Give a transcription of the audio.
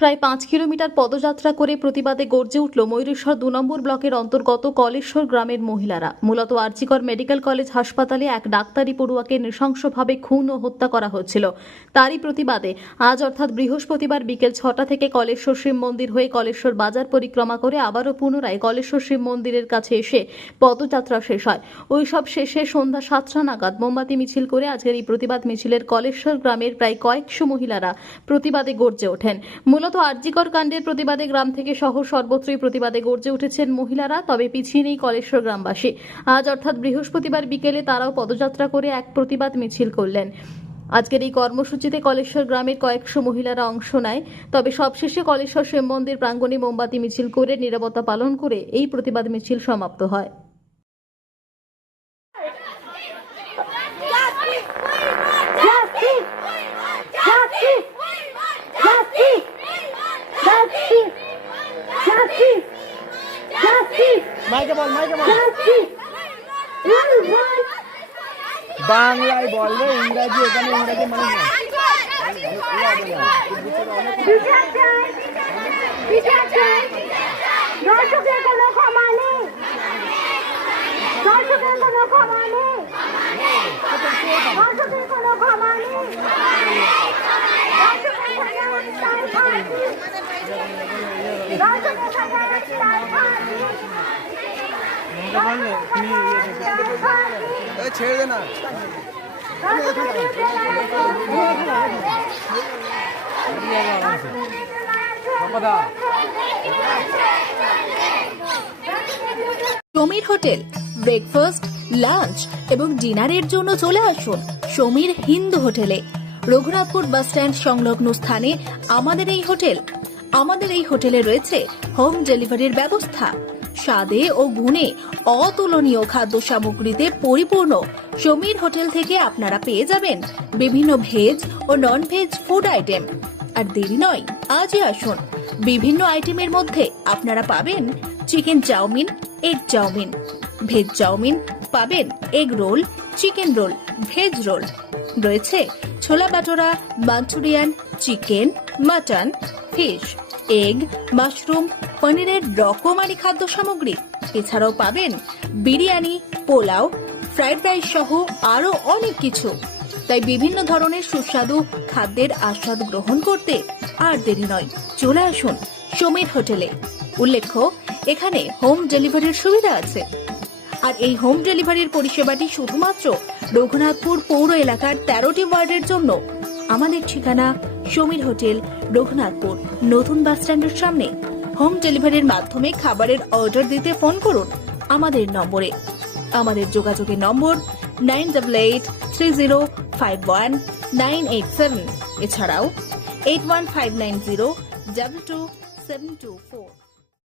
প্রায় 5 কিলোমিটার পদযাত্রা করে প্রতিবাদে গর্জে উঠল ময়ূরেশ্বর 2 নম্বর ব্লকের অন্তর্গত কলেশ্বর গ্রামের মহিলারা। মূলত আরজিকর মেডিকেল কলেজ হাসপাতালে এক ডাক্তারি পড়ুয়াকে নৃশংসভাবে খুন ও হত্যা করা হচ্ছিল। তারই প্রতিবাদে আজ অর্থাৎ বৃহস্পতিবার বিকেল 6টা থেকে কলেশ্বর শিব মন্দির হয়ে কলেশ্বর বাজার পরিক্রমা করে আবারও পুনরায় কলেশ্বর শিব মন্দিরের কাছে এসে পদযাত্রা শেষ হয়। ওইসব শেষে সন্ধ্যা 7টা নাগাদ মোমবাতি মিছিল করে আজকের এই প্রতিবাদ মিছিলের কলেশ্বর গ্রামের প্রায় কয়েকশো মহিলারা প্রতিবাদে গর্জে ওঠেন। মূলত আরজিকর কাণ্ডের প্রতিবাদে গ্রাম থেকে সহ সর্বত্রই প্রতিবাদে গর্জে উঠেছেন মহিলারা। তবে পিছিয়ে নেই কলেশ্বর গ্রামবাসী। আজ অর্থাৎ বৃহস্পতিবার বিকেলে তারাও পদযাত্রা করে এক প্রতিবাদ মিছিল করলেন। আজকের এই কর্মসূচিতে কলেশ্বর গ্রামের কয়েকশো মহিলারা অংশ নেয়। তবে সবশেষে কলেশ্বর শিব মন্দির প্রাঙ্গণে মোমবাতি মিছিল করে নীরবতা পালন করে এই প্রতিবাদ মিছিল সমাপ্ত হয়। বাংলায় বলবে, ইংরাজি এখানে ইংরাজি মানুষ দর্শকের কোনো ক্ষমা নেই, দর্শকের কোনো ক্ষমা নেই, দর্শকের কোনো ক্ষমা নেই, ছেড়ে দে না। সমীর হোটেল ব্রেকফাস্ট, লাঞ্চ এবং ডিনারের জন্য চলে আসুন সমীর হিন্দু হোটেলে। রঘুনাথপুর বাস স্ট্যান্ড সংলগ্ন স্থানে আমাদের এই হোটেল। আমাদের এই হোটেলে রয়েছে হোম ডেলিভারির ব্যবস্থা। স্বাদে ও গুণে অতুলনীয় খাদ্য সামগ্রীতে পরিপূর্ণ সমীর হোটেল থেকে আপনারা পেয়ে যাবেন বিভিন্ন ভেজ ও নন ভেজ ফুড আইটেম। আর দেরি নয়, আজই আসুন। বিভিন্ন আইটেমের মধ্যে আপনারা পাবেন chicken chowmein, egg chowmein, veg chowmein, পাবেন egg roll, chicken roll, veg roll, রয়েছে ছোলা বাটোরা, Manchurian, chicken, mutton, fish, egg, mushroom, পনিরের রকমারি খাদ্য সামগ্রী। এছাড়াও পাবেন বিরিয়ানি, পোলাও, ফ্রাইড রাইস সহ আরো অনেক কিছু। তাই বিভিন্ন ধরনের সুস্বাদু খাদ্যের আস্বাদ গ্রহণ করতে আর দেরি নয়, চলে আসুন সমীর হোটেলে। উল্লেখ্য, এখানে হোম ডেলিভারির সুবিধা আছে। আর এই হোম ডেলিভারির পরিষেবাটি শুধুমাত্র রঘুনাথপুর পৌর এলাকার 13টি ওয়ার্ডের জন্য। আমাদের ঠিকানা সমীর হোটেল, রঘুনাথপুর নতুন বাস স্ট্যান্ডের সামনে। হোম ডেলিভারির মাধ্যমে খাবারের অর্ডার দিতে ফোন করুন আমাদের নম্বরে। আমাদের যোগাযোগের নম্বর 9883051987, এছাড়াও 81590222724।